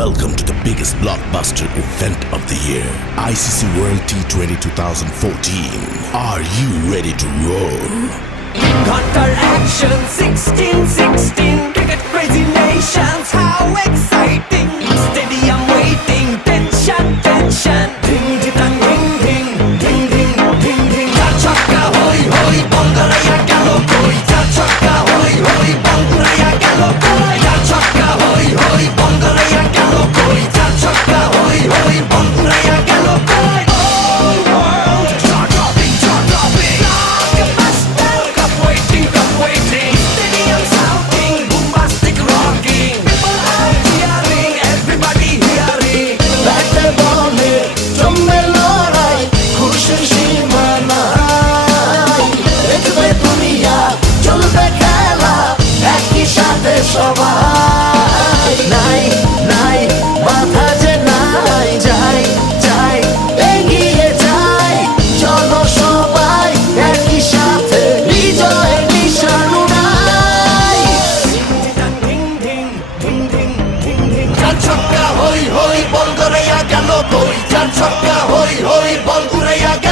Welcome to the biggest blockbuster event of the year, ICC World T20 2014. Are you ready to roll? Counter action 16-16, cricket crazy nations, how exciting! Stadium waiting, tension, tension. Ding ding ding ding ding ding ding ding. Char chakka hoi hoi, Bangaraya gelo koi. Char chakka hoi hoi, Bangaraya gelo koi. Char chakka hoi hoi, Bangaraya gelo koi. Char chakka hoi hoi, Bangaraya gelo koi. All world jaw dropping, jaw dropping. Blockbuster, cup waiting, cup waiting. Stadium shouting, bombastic rocking. People are cheering, everybody hearing. ব্যাটে বলে জমবে লড়াই, খুশির সীমা নাই। দেখবে দুনিয়া, চলবে খেলা, একই সাথে সবাই। নাই নাই মাথা যে নাই, যাই যাই এগিয়ে যাই। চলো সবাই একই সাথে, বিজয়ের নিশানু নাই। Ding ding ding ding ding ding. চার ছক্কা হই হই, বল গড়াইয়া গেল কই। চার ছক্কা হই হই, বল ঘুরাইয়া গেল